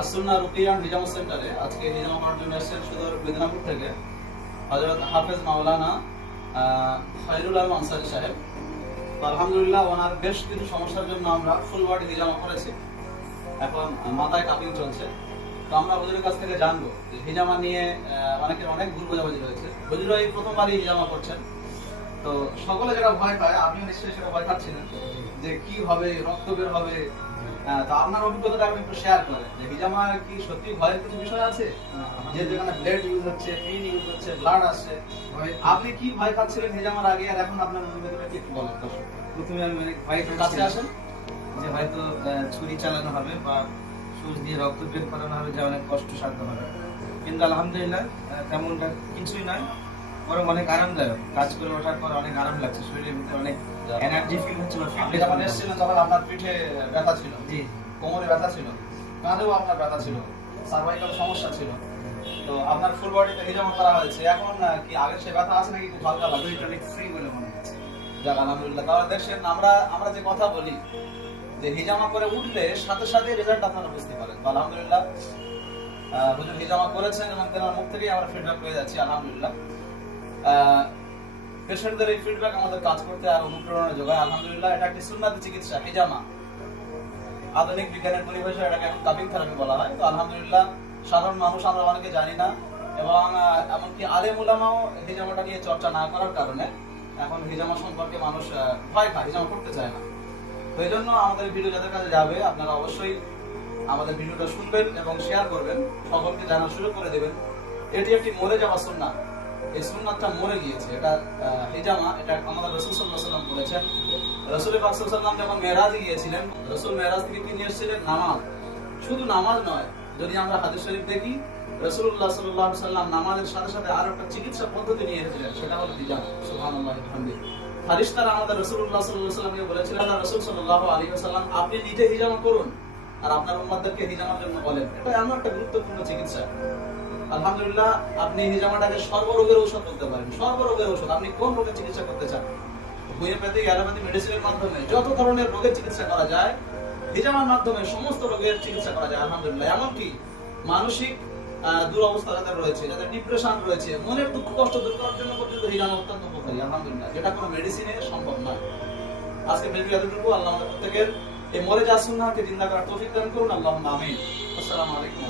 আসুন্না রুকিয়া হিজামা সেন্টারে আজকে হিজামা করার জন্য এসেছেন সুদূর মেদিনীপুর থেকে হযরত হাফেজ মাওলানা খায়রুল আলম আনসারী সাহেব। তো আলহামদুলিল্লাহ ওনার বেশ কিছু সমস্যার জন্য আমরা ফুল বডি হিজামা করেছি। এখন মাথায় কাপিং চলছে। তো আমরা হুজুরের কাছ থেকে জানবো যে হিজামা নিয়ে অনেকের অনেক ভুল বোঝাবুঝি রয়েছে। হুজুর এই প্রথমবারই হিজামা করছেন, তো সকলে যেটা ভয় পায়, আমিও নিশ্চয়ই সেটা ভয় পাচ্ছিলেন যে কি হবে, রক্ত বের হবে। তো আপনার অভিজ্ঞতাটা আপনি একটু শেয়ার করেন যে হিজামা কি সত্যি ভয়ের কিছু বিষয় আছে, যে যেখানে ব্লেড ইউজ হচ্ছে, পিন ইউজ হচ্ছে, ব্লাড আসছে, আপনি কি ভয় পাচ্ছিলেন হিজামার আগে আর এখন আপনার অভিজ্ঞতাটা কি একটু বলেন। প্রথমে আমি অনেক ভয় কাছে আসেন। যে হয়তো ছুরি চালানো হবে বা সুচ দিয়ে রক্ত বের করানো হবে, যা অনেক কষ্টসাধ্য হবে। কিন্তু আলহামদুলিল্লাহ তেমনটা কিছুই নয়, বরং অনেক আরামদায়ক। কাজ করে ওঠার পর অনেক আরাম লাগছে, শরীরের ভিতরে অনেক এনার্জি ফিল হচ্ছে। আপনি যখন এসেছিলেন তখন আপনার পিঠে ব্যথা ছিল, জি, কোমরে ব্যথা ছিল, কাঁধেও আপনার ব্যথা ছিল, সার্ভাইকাল সমস্যা ছিল। তো আপনার ফুল বডিতে হিজামা করা হয়েছে, এখন কি আগের সে ব্যথা আছে নাকি খুব হালকা লাগছে? শরীরটা অনেক ফ্রি বলে মনে হচ্ছে। যাক আলহামদুলিল্লাহ। তাহলে দেখছেন আমরা যে কথা বলি যে হিজামা করে উঠলে সাথে সাথে রেজাল্ট আপনারা বুঝতে পারেন। তো আলহামদুলিল্লাহ হুজুর হিজামা করেছেন এবং তেনার মুখ থেকেই আমরা ফিডব্যাক পেয়ে যাচ্ছি আলহামদুলিল্লাহ। পেশেন্টদের এই ফিডব্যাক আমাদের কাজ করতে আর অনুপ্রেরণা যোগায়। আলহামদুলিল্লাহ এটা একটি সুন্নাতি চিকিৎসা হিজামা। আধুনিক বিজ্ঞানের পরিভাষায় এটাকে এখন কাপিং থেরাপি বলা হয়। তো আলহামদুলিল্লাহ সাধারণ মানুষ আমরা অনেকে জানি না, এবং এমনকি আলেম উলামাও হিজামাটা নিয়ে চর্চা না করার কারণে এখন হিজামা সম্পর্কে মানুষ ভয় খায়, হিজামা করতে চায় না। তো এই জন্য আমাদের ভিডিও যাদের কাছে যাবে আপনারা অবশ্যই আমাদের ভিডিওটা শুনবেন এবং শেয়ার করবেন, সকলকে জানার সুযোগ করে দেবেন। এটি একটি মরে যাওয়া সুন্নাত, এই সুন্নাতটা মরে গিয়েছে। এটা হিজামা, এটা আমাদের রাসূল সাল্লাল্লাহু আলাইহি ওয়াসাল্লাম বলেছেন। রাসূল পাক সাল্লাল্লাহু আলাইহি ওয়াসাল্লাম যখন মেরাজে গিয়েছিলেন, রাসূল মেরাজ থেকে কি নিয়ে এসেছিলেন? নামাজ। শুধু নামাজ নয়, যদি আমরা হাদিস শরীফ দেখি রাসূলুল্লাহ সাল্লাল্লাহু আলাইহি ওয়াসাল্লাম নামাজের সাথে সাথে আরো একটা চিকিৎসা পদ্ধতি নিয়ে এসেছিলেন, সেটা হলো হিজামা। সুবহানাল্লাহি ওয়া বিহামদিহি। ফারিস্তারা আমাদের রাসূলুল্লাহ সাল্লাল্লাহু আলাইহি ওয়াসাল্লামকে বলেছিলেন, রাসূল সাল্লাল্লাহু আলাইহি ওয়াসাল্লাম আপনি নিজে হিজামা করুন আর আপনার উম্মতদেরকে হিজামার জন্য বলেন। এটা এমন একটা গুরুত্বপূর্ণ চিকিৎসা। আলহামদুলিল্লাহ আপনি হিজামাটাকে সর্বরোগের ঔষধ বলতে পারেন। সর্বরোগের ঔষধ। আপনি কোন রোগের চিকিৎসা করতে চান? হোমিওপ্যাথি, অ্যালোপ্যাথি মেডিসিনের মাধ্যমে যত ধরনের রোগের চিকিৎসা করা যায়, হিজামার মাধ্যমে সমস্ত রোগের চিকিৎসা করা যায় আলহামদুলিল্লাহ। এমনকি মানসিক দুরবস্থা যাদের রয়েছে, যাদের ডিপ্রেশন রয়েছে, মনের দুঃখ কষ্ট দূর করার জন্য পর্যন্ত হিজামা অত্যন্ত উপকারী আলহামদুলিল্লাহ, যেটা কোনো মেডিসিনে সম্ভব নয়। আজকে ভিডিও এতটুকু। আল্লাহ আমাদের প্রত্যেকের এই মরে যাওয়া সুন্নাহকে জিন্দা করার তৌফিক দান করুন। আল্লাহুম্মা আমিন। আসসালামু আলাইকুম।